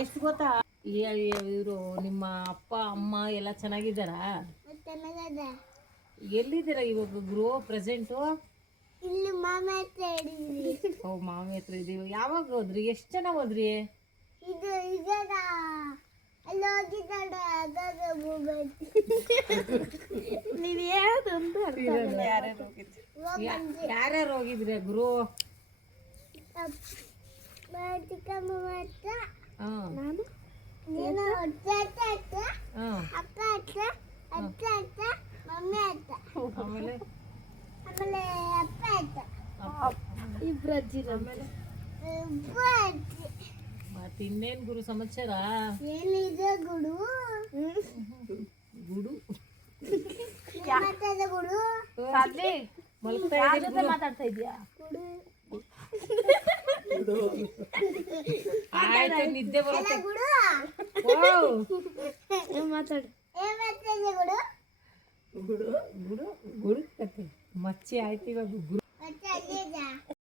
ಎಷ್ಟು ಗೊತ್ತಾ ಇವರು ನಿಮ್ಮ ಅಪ್ಪ ಅಮ್ಮ ಎಲ್ಲ ಚೆನ್ನಾಗಿದ್ದಾರಾ? ಎಲ್ಲಿದ್ದೀರಾ ಇವಾಗ ಗುರು ಪ್ರೆಸೆಂಟು? ಇಲ್ಲಿ ಮಾಮ ಹತ್ರ ಇದ್ದೀವಿ. ಓ ಮಾಮಿ ಹತ್ರ ಇದೀವಿ. ಯಾವಾಗ ಹೋದ್ರಿ? ಎಷ್ಟು ಜನ ಹೋದ್ರಿ? ಇದು ಇವಾಗ ಅಲ್ಲಿ ಹೋಗಿದ್ದಾಳೆ ಆಗಾಗ ಮೊಬೈಲ್ ನೀನು ಯಾವ್ದು ಅಂತ ಅರ್ಥ ಆಗಲ್ಲ. ಯಾರ್ಯಾರು ಹೋಗಿದ್ರಿ ಗುರು? ಚಿಕ್ಕಮ್ಮ ಹತ್ರ ನಾನು ನೀನು ಅಜ್ಜ ಹತ್ರ ಅಕ್ಕ ಹತ್ರ ಅಜ್ಜ ಹತ್ರ ಮಮ್ಮಿ ಹತ್ರ ಆಮೇಲೆ ಆಮೇಲೆ ಅಪ್ಪ ಹತ್ರ ಇಬ್ರು ಅಜ್ಜಿ. ಆಮೇಲೆ ಮತ್ತೆ ಇನ್ನೇನ್ ಗುರು ಸಮಾಚಾರ? ಏನಿದೆ ಗುಡು ಗುಡು ಮಾತಾಡ ಗುಡು ಅಲ್ಲಿ ಮಲ್ಕ್ತಾ ಯಾರ್ ಇದ್ದೀರಿ ಜೊತೆ ಗುರು? ಮಾತಾಡ್ತಾ ಇದೀಯಾ? ಆಯ್ತು ನಿದ್ದೆ ಅಲ್ಲ ಬರುತ್ತೆ. ಗುಡು ಮಾತಾಡು. ಏನ್ ಮಾಡ್ತಿದ್ದೆ ಗುಡು ಗುಡು ಗುಡು ಕತೆ ಮಚ್ಚಿ ಆಯ್ತು ಇವಾಗ ಗುರು. ಮತ್ತೆ ಅಲ್ಲಿದ